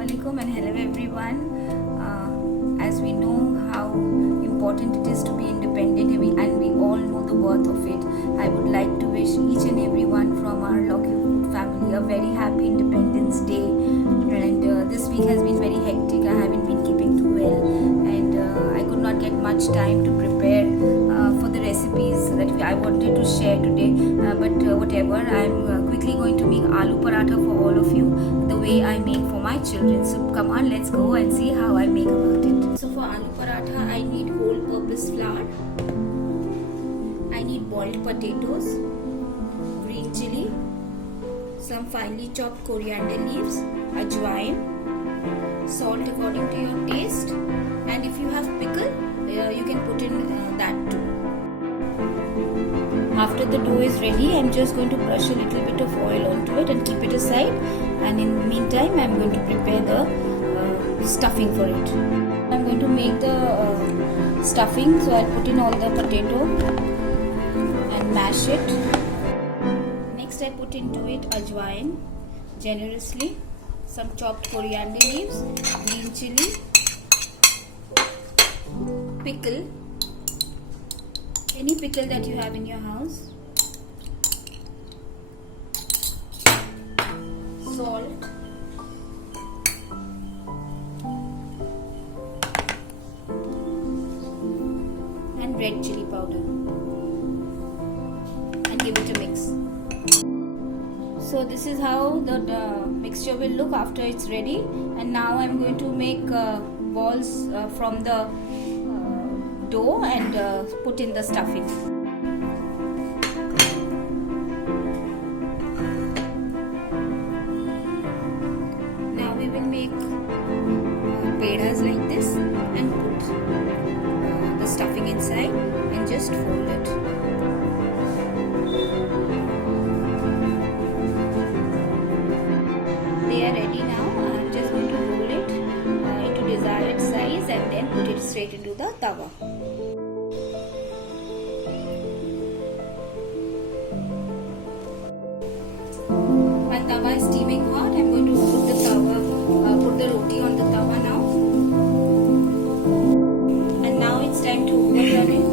Assalamualaikum and hello everyone. As we know how important it is to be independent and we all know the worth of it, I would like to wish each and everyone from our Local Food family a very happy Independence Day. And this week has been very hectic. I haven't been keeping too well and I could not get much time to prepare for the recipes that I wanted to share today. But whatever, I'm quickly going to make Aloo Paratha for all of you the way I make for my children. So come on, let's go and see how I make about it. So for Aloo Paratha, I need whole purpose flour. I need boiled potatoes, green chilli, some finely chopped coriander leaves, Ajwain, salt according to your taste, and if you have pickle, you can put in that too. After the dough is ready, I'm just going to brush a little bit of oil onto it and keep it aside, and in the meantime I'm going to prepare the stuffing for it. I'm going to make the stuffing, so I'll put in all the potato and mash it. Next I put into it Ajwain generously, some chopped coriander leaves, green chilli, pickle, any pickle that you have in your house, salt, and red chili powder, and give it a mix. So this is how the mixture will look after it's ready, and now I'm going to make balls from the dough and put in the stuffing. Now we will make pedas like this and put the stuffing inside and just fold it. They are ready now. I'm just going to roll it into desired size and then put it straight into the tawa. When tawa is steaming hot, I'm going to put the roti on the tawa now. And now it's time to overturn it.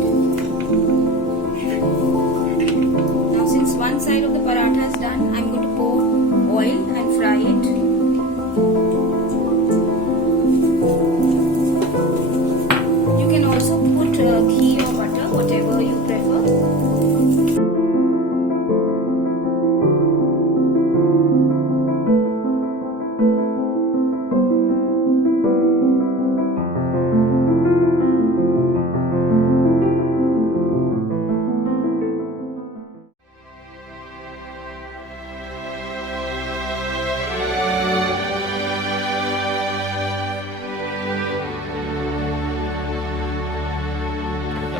Now since one side of the paratha is done, I'm going to pour oil and fry it. You can also put ghee or butter, whatever you prefer.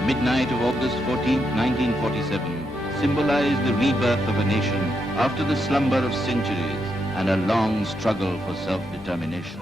Midnight of August 14, 1947, symbolized the rebirth of a nation after the slumber of centuries and a long struggle for self-determination.